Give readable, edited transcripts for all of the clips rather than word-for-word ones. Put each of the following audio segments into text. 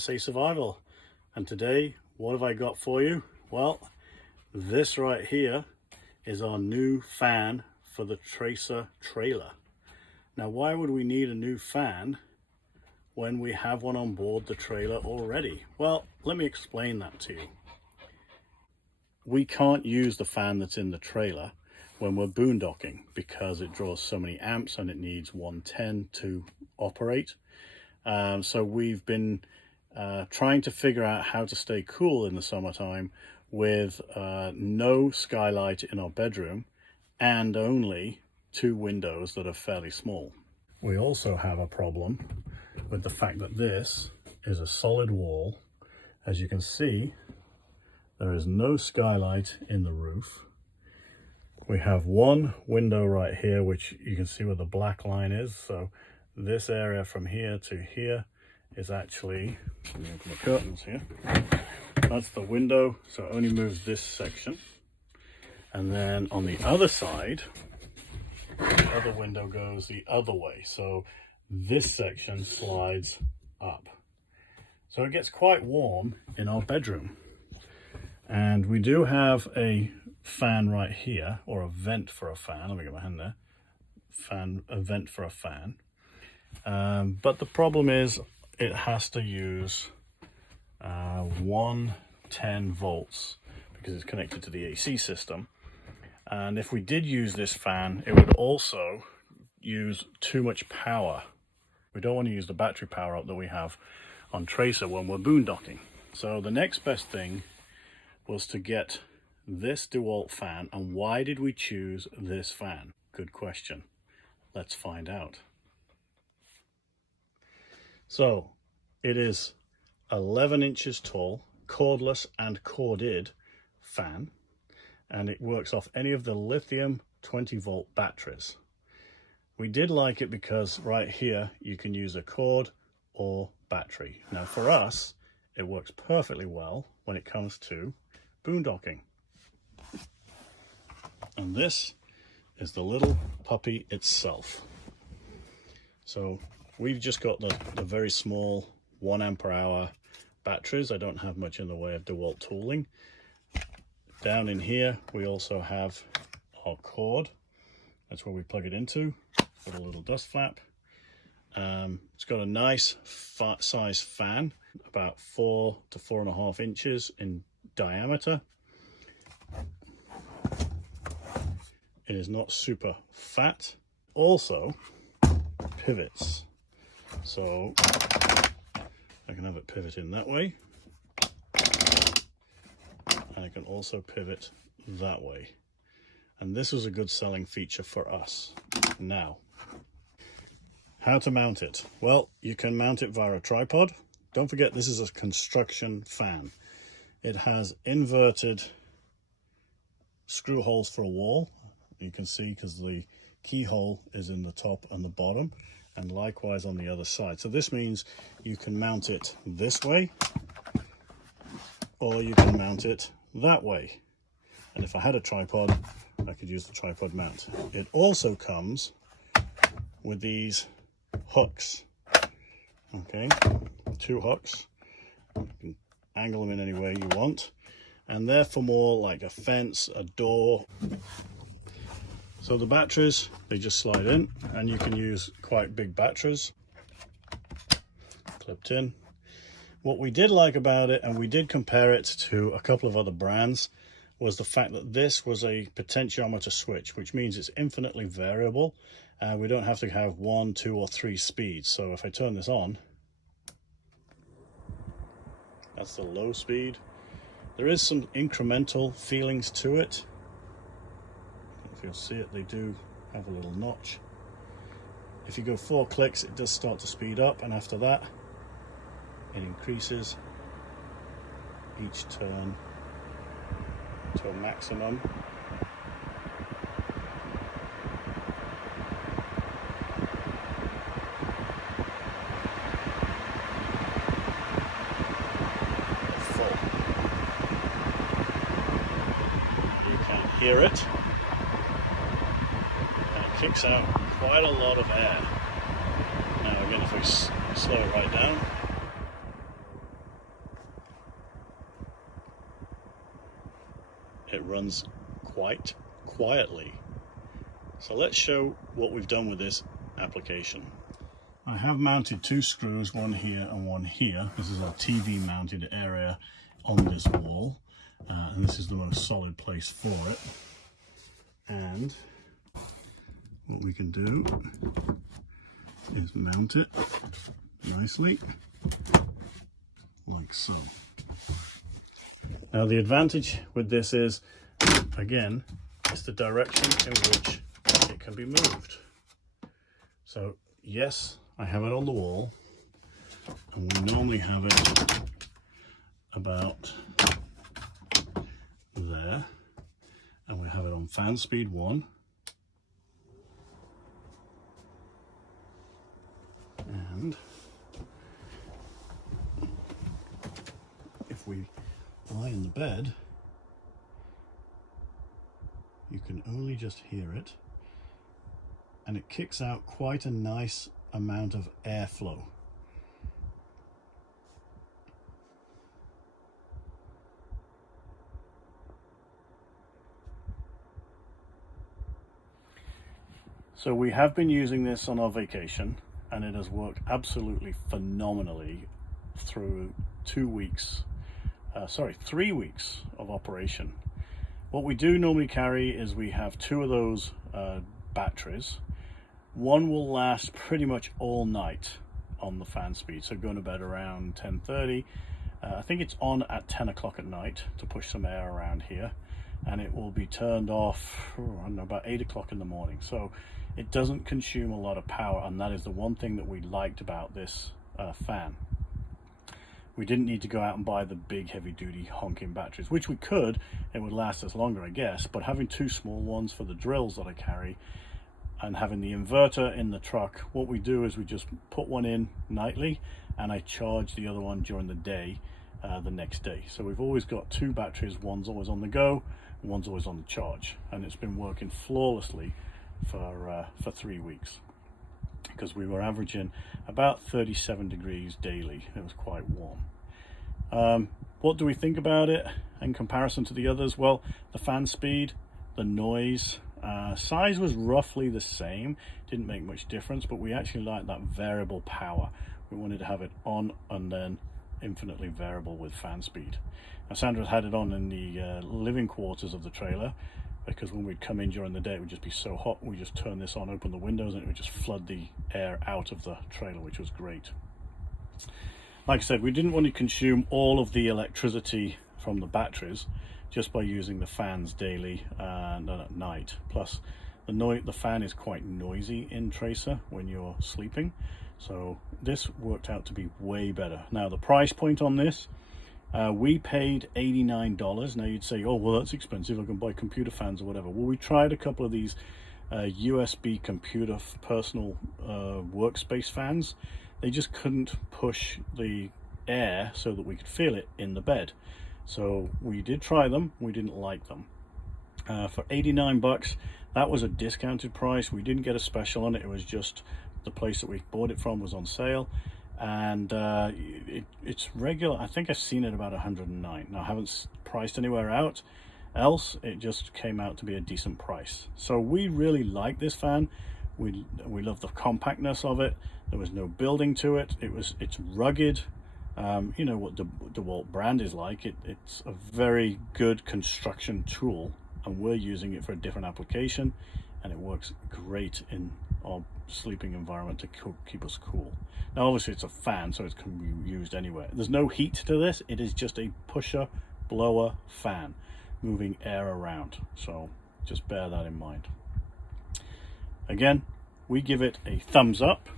SA Survival, and today what have I got for you? Well, this right here is our new fan for the Tracer trailer. Now, why would we need a new fan when we have one on board the trailer already? Well, let me explain that to you. We can't use the fan that's in the trailer when we're boondocking because it draws so many amps and it needs 110 to operate. So we've been trying to figure out how to stay cool in the summertime with no skylight in our bedroom and only 2 windows that are fairly small. We also have a problem with the fact that this is a solid wall. As you can see, there is no skylight in the roof. We have one window right here, which you can see where the black line is. So this area from here to here is actually, let me open the curtains here. That's the window, so it only moves this section. And then on the other side, the other window goes the other way. So this section slides up. So it gets quite warm in our bedroom. And we do have a fan right here, or a vent for a fan. Let me get my hand there. A vent for a fan. But the problem is it has to use 110 volts because it's connected to the AC system. And if we did use this fan, it would also use too much power. We don't want to use the battery power up that we have on Tracer when we're boondocking. So the next best thing was to get this Dewalt fan. And why did we choose this fan? Good question. Let's find out. So it is 11 inches tall, cordless and corded fan, and it works off any of the lithium 20-volt batteries. We did like it because right here you can use a cord or battery. Now for us, it works perfectly well when it comes to boondocking. And this is the little puppy itself. So we've just got the very small 1 amp per hour batteries. I don't have much in the way of DeWalt tooling. Down in here we also have our cord. That's where we plug it into with a little dust flap. It's got a nice size fan, about 4 to 4.5 inches in diameter. It is not super fat. Also pivots, so I can have it pivot in that way, and I can also pivot that way. And this was a good selling feature for us. Now, how to mount it? Well, you can mount it via a tripod. Don't forget, this is a construction fan. It has inverted screw holes for a wall. You can see because the keyhole is in the top and the bottom, and likewise on the other side. So this means you can mount it this way, or you can mount it that way. And if I had a tripod, I could use the tripod mount. It also comes with these hooks. Okay, 2 hooks. You can angle them in any way you want, and they're for more like a fence, a door. So the batteries, they just slide in, and you can use quite big batteries clipped in. What we did like about it, and we did compare it to a couple of other brands, was the fact that this was a potentiometer switch, which means it's infinitely variable, and we don't have to have 1, 2, or 3 speeds. So if I turn this on, that's the low speed. There is some incremental feelings to it. If you'll see it, they do have a little notch. If you go 4 clicks, it does start to speed up, and after that it increases each turn to a maximum. Full. You can hear it. Kicks out quite a lot of air. Now again, if we slow it right down, it runs quite quietly. So let's show what we've done with this application. I have mounted two screws, one here and one here. This is our TV mounted area on this wall, and this is the most solid place for it. And what we can do is mount it nicely, like so. Now the advantage with this is, again, it's the direction in which it can be moved. So yes, I have it on the wall, and we normally have it about there, and we have it on fan speed 1. And if we lie in the bed, you can only just hear it, and it kicks out quite a nice amount of airflow. So we have been using this on our vacation, and it has worked absolutely phenomenally through 3 weeks of operation. What we do normally carry is we have 2 of those batteries. One will last pretty much all night on the fan speed, so going to bed around 10:30. I think it's on at 10 o'clock at night to push some air around here, and it will be turned off, I don't know, about 8 o'clock in the morning. So it doesn't consume a lot of power, and that is the one thing that we liked about this fan. We didn't need to go out and buy the big heavy duty honking batteries, which we could. It would last us longer, I guess, but having 2 small ones for the drills that I carry and having the inverter in the truck, what we do is we just put one in nightly and I charge the other one during the day, the next day. So we've always got 2 batteries, one's always on the go, one's always on the charge, and it's been working flawlessly for 3 weeks, because we were averaging about 37 degrees daily. It was quite warm. What do we think about it in comparison to the others? Well, the fan speed, the noise, size was roughly the same, didn't make much difference, but we actually liked that variable power. We wanted to have it on and then infinitely variable with fan speed. Now Sandra's had it on in the living quarters of the trailer, because when we'd come in during the day it would just be so hot. We just turn this on, open the windows, and it would just flood the air out of the trailer, which was great. Like I said, we didn't want to consume all of the electricity from the batteries just by using the fans daily and at night. Plus the fan is quite noisy in Tracer when you're sleeping, so this worked out to be way better. Now the price point on this, we paid $89. Now you'd say, oh well, that's expensive, I can buy computer fans or whatever. Well, we tried a couple of these USB computer personal workspace fans. They just couldn't push the air so that we could feel it in the bed. So we did try them, we didn't like them. For 89 bucks, that was a discounted price. We didn't get a special on it. It was just the place that we bought it from was on sale, and it's regular. I think I've seen it about 109. Now I haven't priced anywhere else. It just came out to be a decent price. So we really like this fan. We love the compactness of it. There was no building to it. It's rugged. You know what the Dewalt brand is like. It's a very good construction tool, and we're using it for a different application, and it works great in our sleeping environment to keep us cool. Now obviously it's a fan, so it can be used anywhere. There's no heat to this. It is just a pusher blower fan moving air around, so just bear that in mind. Again, we give it a thumbs up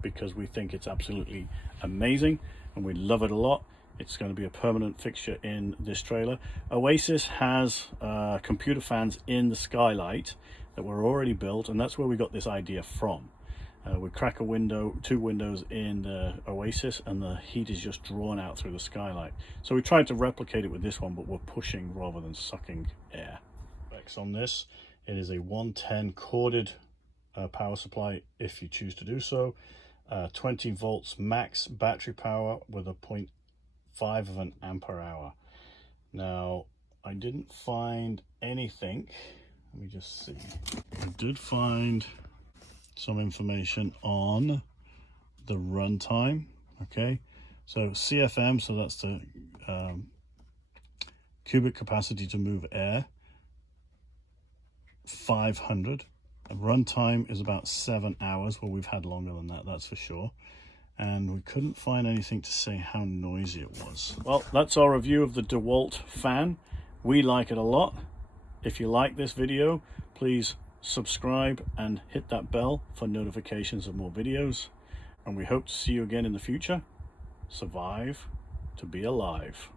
because we think it's absolutely amazing and we love it a lot. It's going to be a permanent fixture in this trailer. Oasis has computer fans in the skylight that were already built, and that's where we got this idea from. We crack two windows in the Oasis, and the heat is just drawn out through the skylight. So we tried to replicate it with this one, but we're pushing rather than sucking air. Specs on this, it is a 110 corded power supply if you choose to do so. 20 volts max battery power with a 0.5 of an ampere hour. Now I didn't find anything. Let me just see. I did find some information on the runtime. Okay, so CFM, so that's the cubic capacity to move air, 500. Runtime is about 7 hours. Well, we've had longer than that, that's for sure. And we couldn't find anything to say how noisy it was. Well, that's our review of the Dewalt fan. We like it a lot. If you like this video, please subscribe and hit that bell for notifications of more videos. And we hope to see you again in the future. Survive to be alive.